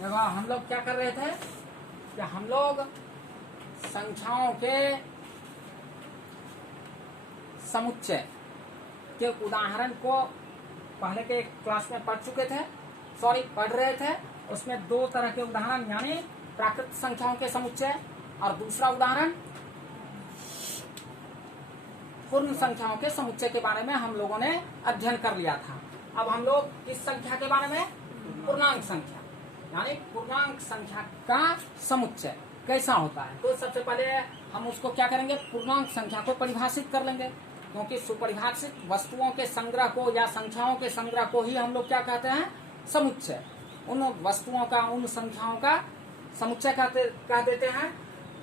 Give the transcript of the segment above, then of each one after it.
देखो हम लोग क्या कर रहे थे कि हम लोग संख्याओं के समुच्चय के उदाहरण को पहले के क्लास में पढ़ रहे थे। उसमें दो तरह के उदाहरण यानी प्राकृत संख्याओं के समुच्चय और दूसरा उदाहरण पूर्ण संख्याओं के समुच्चय के बारे में हम लोगों ने अध्ययन कर लिया था। अब हम लोग किस संख्या के बारे में, पूर्णांक संख्या यानी पूर्णांक संख्या का समुच्चय कैसा होता है। तो सबसे पहले हम उसको क्या करेंगे, पूर्णांक संख्या को परिभाषित कर लेंगे, क्योंकि सुपरिभाषित वस्तुओं के संग्रह को या संख्याओं के संग्रह को ही हम लोग क्या कहते हैं, समुच्चय। उन वस्तुओं का, उन संख्याओं का समुच्चय कह देते हैं।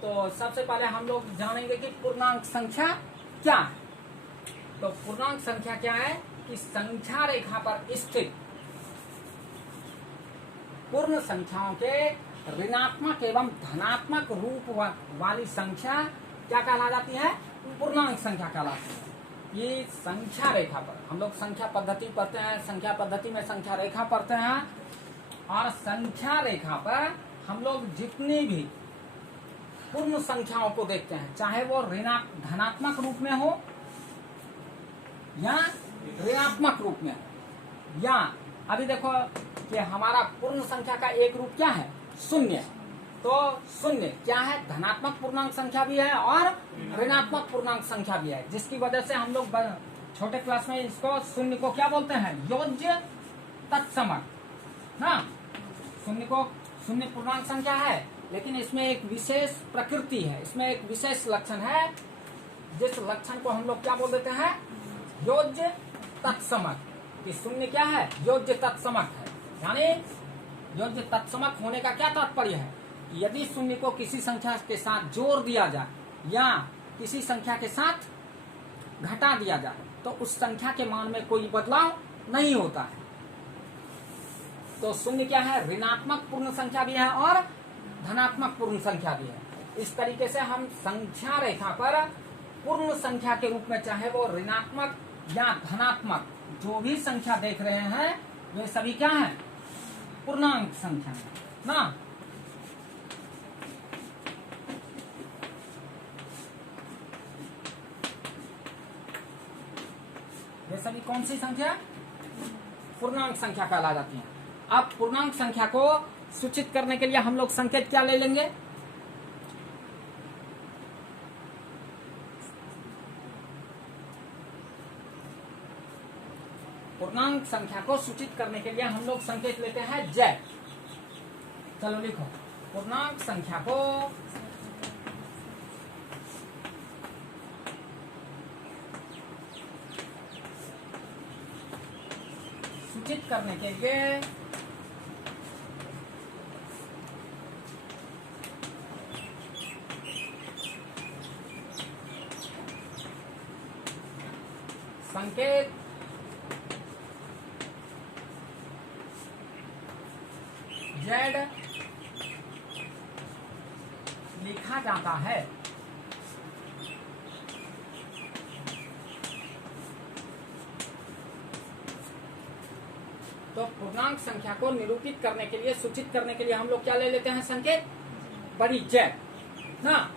तो सबसे पहले हम लोग जानेंगे कि पूर्णांक संख्या क्या है। तो पूर्णांक संख्या क्या है कि संख्या रेखा पर स्थित पूर्ण संख्याओं के ऋणात्मक एवं धनात्मक रूप वाली संख्या क्या कहला जाती है, पूर्णांक संख्या कहलाती है। ये संख्या रेखा पर हम लोग संख्या पद्धति पढ़ते हैं, संख्या पद्धति में संख्या रेखा पढ़ते हैं, और संख्या रेखा पर हम लोग जितनी भी पूर्ण संख्याओं को देखते हैं, चाहे वो धनात्मक रूप में हो या ऋणात्मक रूप में हो, या अभी देखो कि हमारा पूर्ण संख्या का एक रूप क्या है, शून्य। तो शून्य क्या है, धनात्मक पूर्णांक संख्या भी है और ऋणात्मक पूर्णांक संख्या भी है, जिसकी वजह से हम लोग छोटे क्लास में इसको शून्य को क्या बोलते हैं, योज्य तत्समक ना। शून्य पूर्णांक संख्या है, लेकिन इसमें एक विशेष प्रकृति है, इसमें एक विशेष लक्षण है, जिस लक्षण को हम लोग क्या बोल देते हैं, योज्य तत्समक। कि शून्य क्या है, योज्य तत्समक है। यानी योज्य तत्समक होने का क्या तात्पर्य है, यदि शून्य को किसी संख्या के साथ जोड़ दिया जाए या किसी संख्या के साथ घटा दिया जाए तो उस संख्या के मान में कोई बदलाव नहीं होता है। तो शून्य क्या है, ऋणात्मक पूर्ण संख्या भी है और धनात्मक पूर्ण संख्या भी है। इस तरीके से हम संख्या रेखा पर पूर्ण संख्या के रूप में, चाहे वो ऋणात्मक या धनात्मक जो भी संख्या देख रहे हैं, वे सभी क्या है, पूर्णांक संख्या है ना। ये सभी कौन सी संख्या, पूर्णांक संख्या कहला जाती है। अब पूर्णांक संख्या को सूचित करने के लिए हम लोग संकेत क्या ले लेंगे, पूर्णांक संख्या को सूचित करने के लिए हम लोग संकेत लेते हैं जय। चलो लिखो, पूर्णांक संख्या को सूचित करने के लिए संकेत जेड लिखा जाता है। तो पूर्णांक संख्या को निरूपित करने के लिए, सूचित करने के लिए हम लोग क्या ले लेते हैं, संकेत बड़ी जेड ना।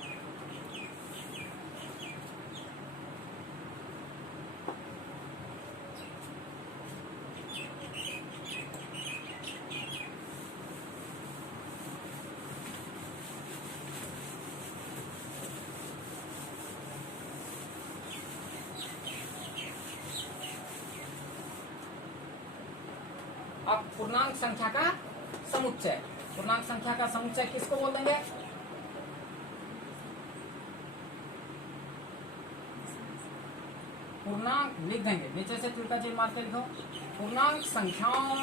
अब पूर्णांक संख्या का समुच्चय, पूर्णांक संख्या का समुच्चय किसको बोल देंगे, पूर्णांक लिख देंगे, नीचे से तिलका चिन्ह मार के लिखो, पूर्णांक संख्याओं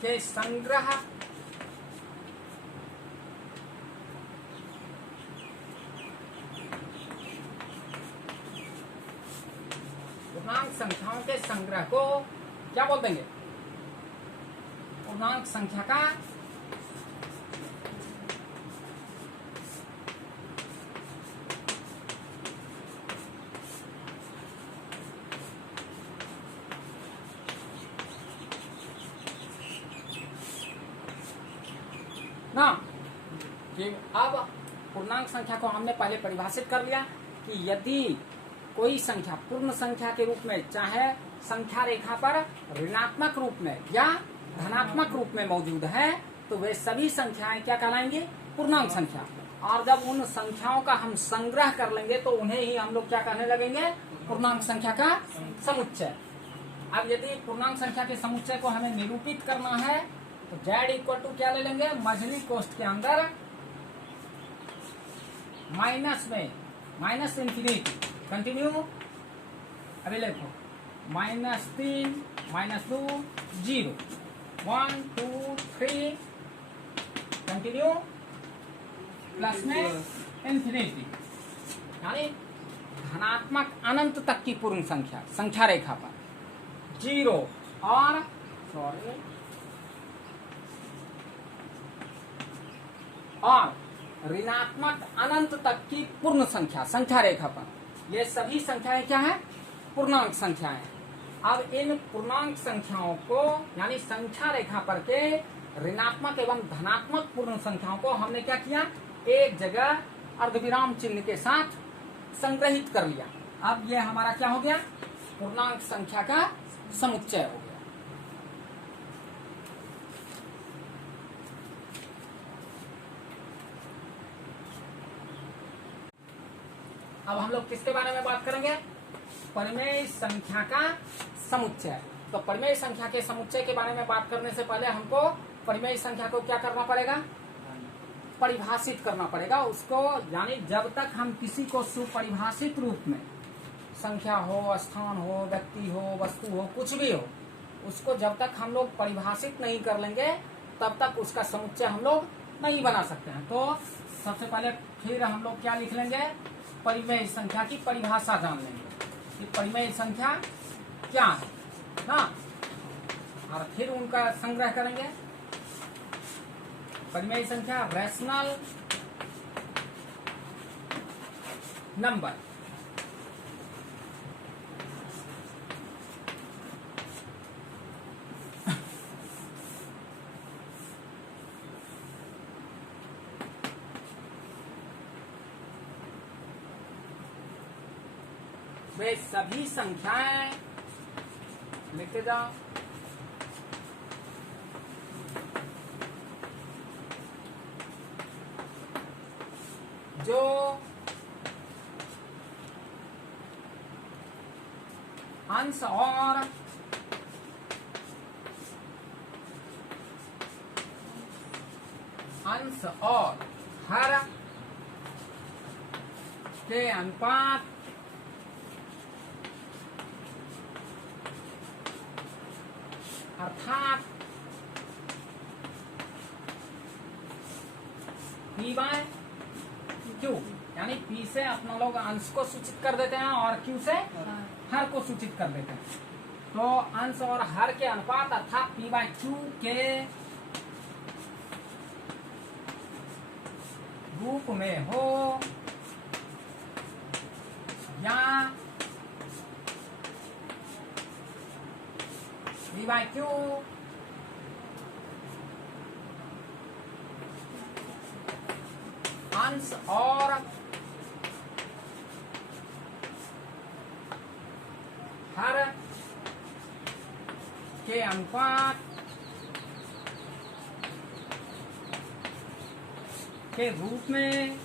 के संग्रह पूर्णांक संख्याओं के संग्रह को क्या बोल देंगे, पूर्णांक संख्या का कि अब पूर्णांक संख्या को हमने पहले परिभाषित कर लिया कि यदि कोई संख्या पूर्ण संख्या के रूप में, चाहे संख्या रेखा पर ऋणात्मक रूप में या धनात्मक रूप में मौजूद है, तो वे सभी संख्याएं क्या कहलाएंगी? पूर्णांक संख्या। और जब उन संख्याओं का हम संग्रह कर लेंगे तो उन्हें ही हम लोग क्या कहने लगेंगे? पूर्णांक संख्या का समुच्चय। अब यदि पूर्णांक संख्या के समुच्चय को हमें निरूपित करना है तो z इक्वल टू क्या ले लेंगे? मझली कोष्ठ के अंदर माइनस में माइनस इंफिनिटी, कंटिन्यू, अभी देखो -3 -2 0 1 2 3 कंटिन्यू प्लस में इंफिनिटी, यानी धनात्मक अनंत तक की पूर्ण संख्या संख्या रेखा पर 0 और ऋणात्मक अनंत तक की पूर्ण संख्या संख्या रेखा पर, ये सभी संख्याएं क्या है? पूर्णांक संख्याएं। अब इन पूर्णांक संख्याओं को यानी संख्या रेखा पर के ऋणात्मक एवं धनात्मक पूर्ण संख्याओं को हमने क्या किया? एक जगह अर्धविराम चिन्ह के साथ संग्रहित कर लिया। अब ये हमारा क्या हो गया? पूर्णांक संख्या का समुच्चय हो गया। अब हम लोग किसके बारे में बात करेंगे? परिमेय संख्या का समुच्चय। तो परिमेय संख्या के समुच्चय के बारे में बात करने से पहले हमको परिमेय संख्या को क्या करना पड़ेगा? परिभाषित करना पड़ेगा उसको, यानी जब तक हम किसी को सुपरिभाषित रूप में, संख्या हो, स्थान हो, व्यक्ति हो, वस्तु हो, कुछ भी हो, उसको जब तक हम लोग परिभाषित नहीं कर लेंगे तब तक उसका समुच्चय हम लोग नहीं बना सकते हैं। तो सबसे पहले फिर हम लोग क्या लिख लेंगे? परिमेय संख्या की परिभाषा जान लेंगे कि परिमेय संख्या क्या है ना, और फिर उनका संग्रह करेंगे। परिमेय संख्या रैशनल नंबर। वे सभी संख्याएं, लिखते जाओ, जो अंश और हर के अनुपात अर्थात P बाय Q, यानी P से अपना लोग अंश को सूचित कर देते हैं और Q से हर को सूचित कर देते हैं। तो अंश और हर के अनुपात अर्थात P बाय Q के रूप में हो या P बाय Q अंश और हर के अनुपात के रूप में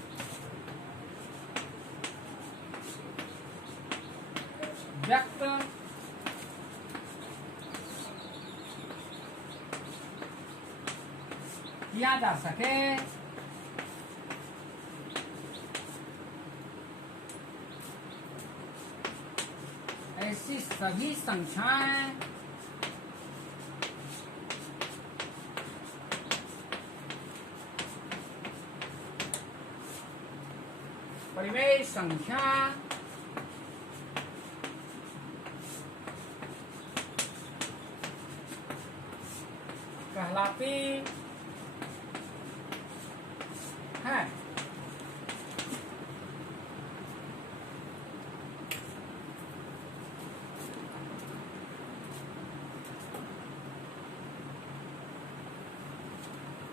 व्यक्त किया जा सके। ऐसी सभी संख्याएं परिमेय संख्या कहलाती है।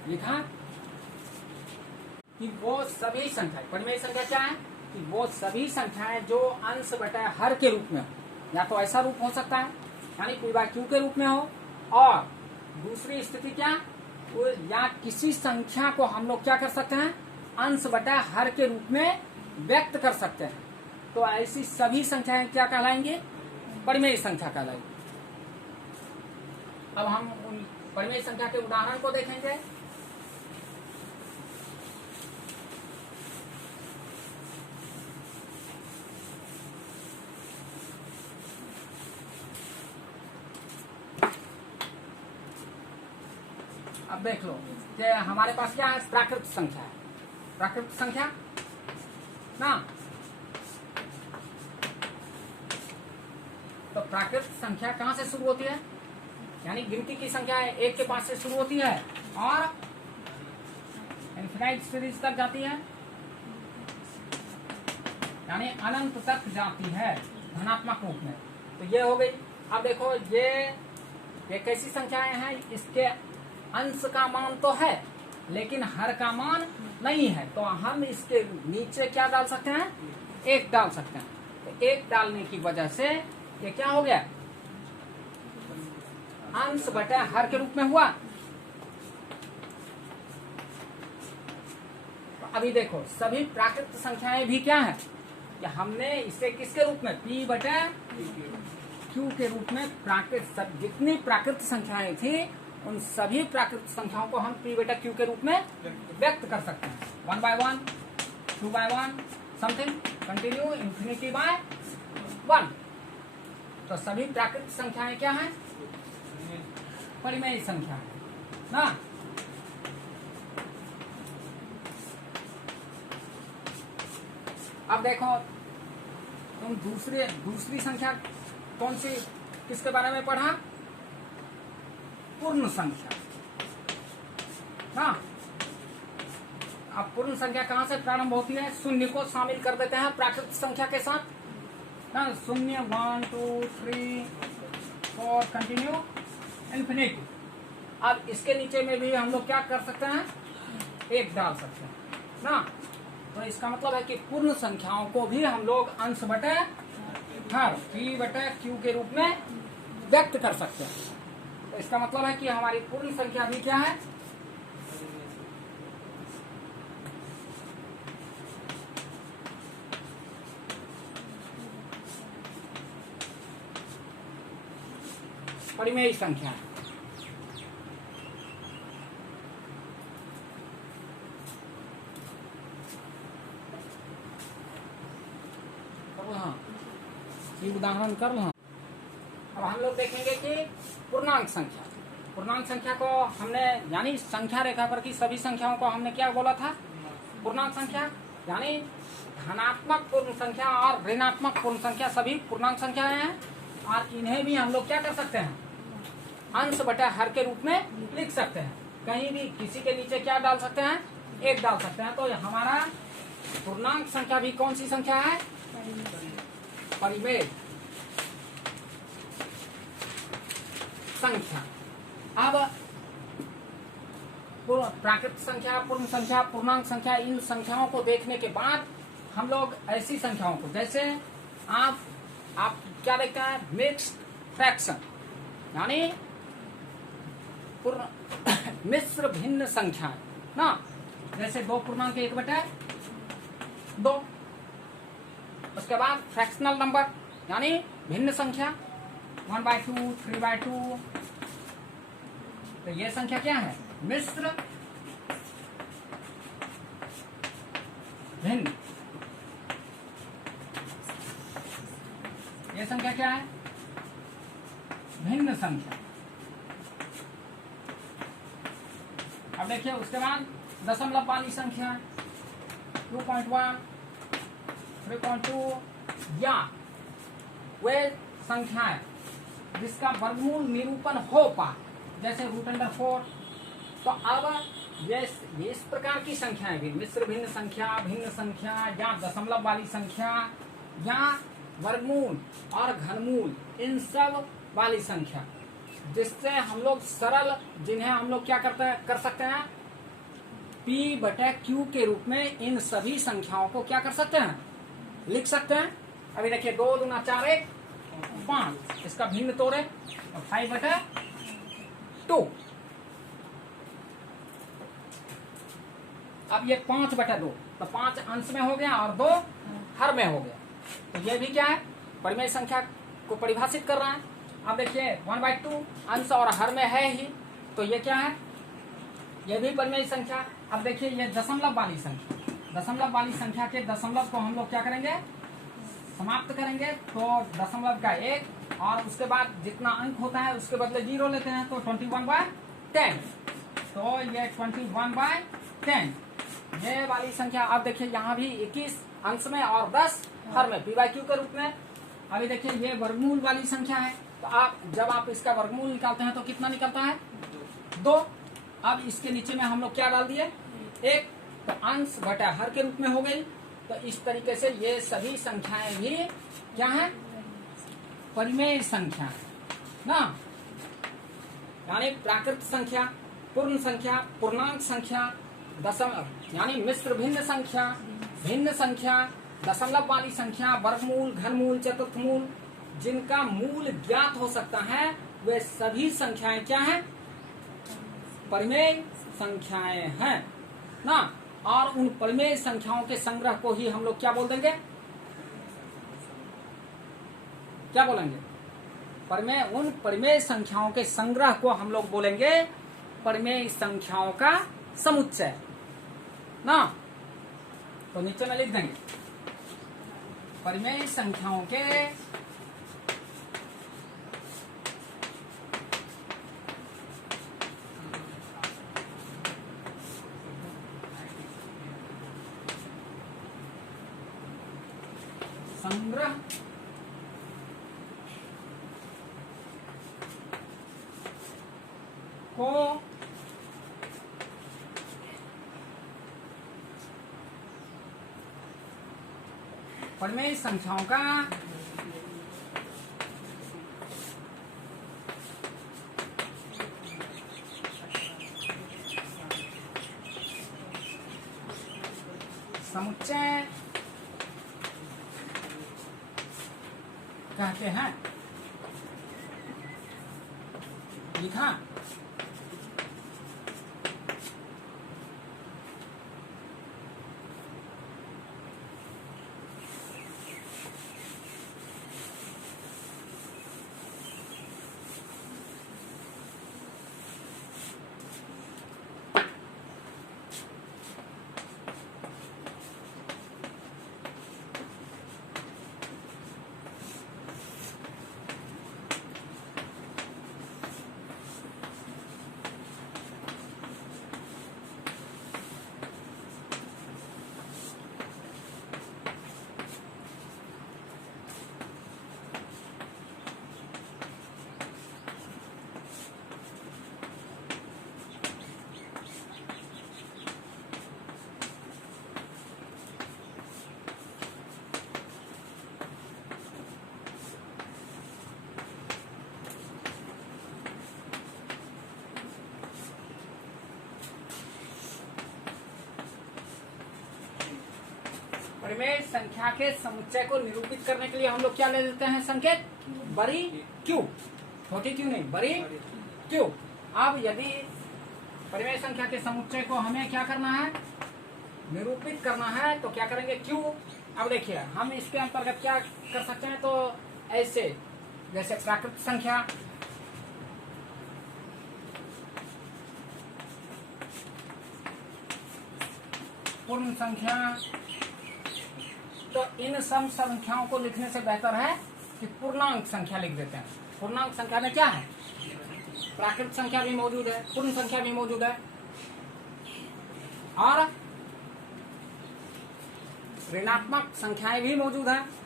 लिखा। कि वो सभी संख्या, परिमेय संख्या क्या है कि वो सभी संख्याएं जो अंश बटा हर के रूप में हो, या तो ऐसा रूप हो सकता है यानी P बाय Q के रूप में हो, और दूसरी स्थिति क्या, या किसी संख्या को हम लोग क्या कर सकते हैं, अंश बटा हर के रूप में व्यक्त कर सकते हैं। तो ऐसी सभी संख्याएं क्या कहलाएंगे, परिमेय संख्या कहलाएंगी। अब हम उन परिमेय संख्या के उदाहरण को देखेंगे। अब देख लो कि हमारे पास क्या है, प्राकृत संख्या है, प्राकृत संख्या ना। तो प्राकृत संख्या कहां से शुरू होती है, यानी गिनती की संख्या है 1 के 5 से शुरू होती है और इनफिनाइट सीरीज तक जाती है, यानी अनंत तक जाती है धनात्मक रूप में। तो ये हो गई। अब देखो ये कैसी संख्याएं हैं, इसके अंश का मान तो है लेकिन हर का मान नहीं है, तो हम इसके नीचे क्या डाल सकते हैं, 1 डाल सकते हैं। तो 1 डालने की वजह से ये क्या हो गया, अंश बटा हर के रूप में हुआ। तो अभी देखो सभी प्राकृत संख्याएं भी क्या है, कि हमने इसे किसके रूप में, P बटा Q के रूप में प्राकृत, जितनी प्राकृत संख्याएं थी उन सभी प्राकृत संख्याओं को हम P बटा Q के रूप में व्यक्त कर सकते हैं। 1 by 1, 2 by 1, something continue infinity by 1। तो सभी प्राकृत संख्याएं क्या हैं, परिमेय संख्या है ना। अब देखो तुम दूसरी संख्या कौन सी, किसके बारे में पढ़ा, पूर्ण संख्या ना। अब पूर्ण संख्या कहां से प्रारंभ होती है, शून्य को शामिल कर देते हैं प्राकृत संख्या के साथ ना, 0 1 2 3 4 कंटिन्यू इन्फिनिटी। अब इसके नीचे में भी हम लोग क्या कर सकते हैं, 1 डाल सकते हैं ना। तो इसका मतलब है कि पूर्ण संख्याओं को भी हम लोग अंश बटे हर P बटे Q के रूप में व्यक्त कर सकते हैं। तो इसका मतलब है कि हमारी पूर्ण संख्या भी क्या है, परिमेय संख्या है। ये उदाहरण कर लो। अब हम लोग देखेंगे कि पूर्णांक संख्या, पूर्णांक संख्या को हमने, यानी संख्या रेखा पर की सभी संख्याओं को हमने क्या बोला था, पूर्णांक संख्या, यानी धनात्मक पूर्ण संख्या और ऋणात्मक पूर्ण संख्या सभी पूर्णांक संख्याएं हैं। और इन्हें भी हम लोग क्या कर सकते हैं, अंश बटा हर के रूप में लिख सकते हैं। कहीं भी किसी के नीचे क्या डाल सकते हैं, 1 डाल सकते हैं। तो हमारा पूर्णांक संख्या भी कौन सी संख्या है, परिमेय संख्या। अब प्राकृत संख्या, पूर्ण संख्या, पूर्णांक संख्या, इन संख्याओं को देखने के बाद हम लोग ऐसी संख्याओं को, जैसे आप क्या देखते हैं, मिक्स्ड फ्रैक्शन, यानी मिश्र भिन्न संख्या ना, जैसे 2 पूर्णांक 1 बटे 2। उसके बाद फ्रैक्शनल नंबर, यानी भिन्न संख्या 1 by 2, 3 by 2। तो ये संख्या क्या है, मिश्र भिन्न। ये संख्या क्या है, भिन्न संख्या। अब देखिए उसके बाद दशमलव वाली संख्या 2.1, 3.2, या वे संख्याएं जिसका वर्गमूल निरूपण हो पाए, जैसे √4। तो अब ये इस प्रकार की संख्याएं भी, मिश्र भिन्न संख्या या दशमलव वाली संख्या या वर्गमूल और घनमूल, इन सब वाली संख्या, जिससे हम लोग सरल, जिन्हें हम लोग क्या कर सकते हैं, P बटे Q के रूप में इन सभी संख्याओं को क्या कर सकते हैं, लिख सकते हैं। अभी देखिए 2 दूना 4 1 5, इसका भिन्न तोड़े तो 5 बटे 2। अब ये 5 बटे 2, तो 5 अंश में हो गया और 2 हर में हो गया। तो ये भी क्या है, परिमेय संख्या को परिभाषित कर रहा है। अब देखिए 1/2 अंश और हर में है ही, तो ये क्या है, ये भी परिमेय संख्या। अब देखिए ये दशमलव वाली संख्या, दशमलव वाली संख्या के दशमलव को हम लोग क्या करेंगे, समाप्त करेंगे। तो दशमलव का 1 और उसके बाद जितना अंक होता है उसके बदले 0 लेते हैं, तो 21/10। तो ये 21/10 ये वाली संख्या। अब देखिए यहाँ भी 21 अंश में और 10 हर में, P/Q के रूप में। अभी देखिए ये वर्गमूल वाली संख्या है, तो आप जब आप इसका वर्गमूल निकालते हैं तो कितना निकलता है, 2। अब इसके नीचे में हम लोग क्या डाल दिए, 1, तो अंश घटा हर के रूप में हो गई। तो इस तरीके से ये सभी संख्याएं भी क्या है, परिमेय संख्या ना, यानी प्राकृत संख्या, पूर्ण संख्या, पूर्णांक संख्या, दशमलव यानी मिश्र भिन्न संख्या, भिन्न संख्या, दशमलव वाली संख्या, वर्गमूल, घनमूल, चतुर्थमूल, जिनका मूल ज्ञात हो सकता है, वे सभी संख्याएं क्या हैं, परिमेय संख्याएं हैं ना। और उन परिमेय संख्याओं के संग्रह को ही हम लोग क्या बोल देंगे, क्या बोलेंगे, परिमेय। उन परिमेय संख्याओं के संग्रह को हम लोग बोलेंगे परिमेय संख्याओं का समुच्चय ना। तो नीचे में लिख देंगे परिमेय संख्याओं के संग्रह को परिमेय संख्याओं का समुच्चय कहते हैं। लिखा, परिमेय संख्या के समुच्चय को निरूपित करने के लिए हम लोग क्या ले लेते हैं, संकेत बड़ी क्यू, छोटी क्यू नहीं, बड़ी क्यू। अब यदि परिमेय संख्या के समुच्चय को हमें क्या करना है, निरूपित करना है, तो क्या करेंगे, क्यू। अब देखिए हम इसके अंतर्गत क्या कर सकते हैं, तो ऐसे जैसे प्राकृत संख्या, पूर्ण संख्या, तो इन सब संख्याओं को लिखने से बेहतर है कि पूर्णांक संख्या लिख देते हैं। पूर्णांक संख्या में क्या है, प्राकृत संख्या भी मौजूद है, पूर्ण संख्या भी मौजूद है और ऋणात्मक संख्याएं भी मौजूद है।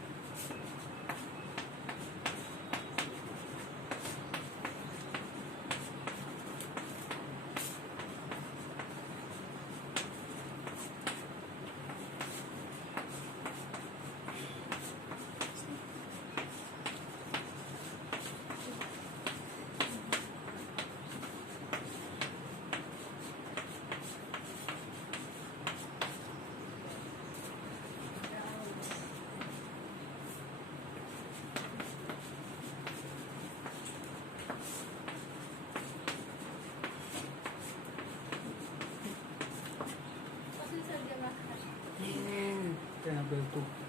बेवकूफ।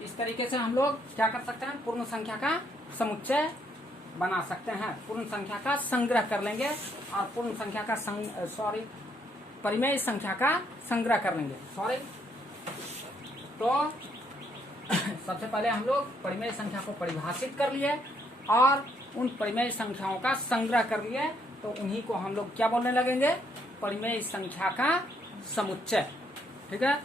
इस तरीके से हम लोग क्या कर सकते हैं, पूर्ण संख्या का समुच्चय बना सकते हैं, पूर्ण संख्या का संग्रह कर लेंगे और पूर्ण संख्या का परिमेय संख्या का संग्रह कर लेंगे। तो सबसे पहले हम लोग परिमेय संख्या को परिभाषित कर लिए और उन परिमेय संख्याओं का संग्रह कर लिए, तो उन्हीं को हम लोग क्या बोलने लगेंगे, परिमेय संख्या का समुच्चय। ठीक है।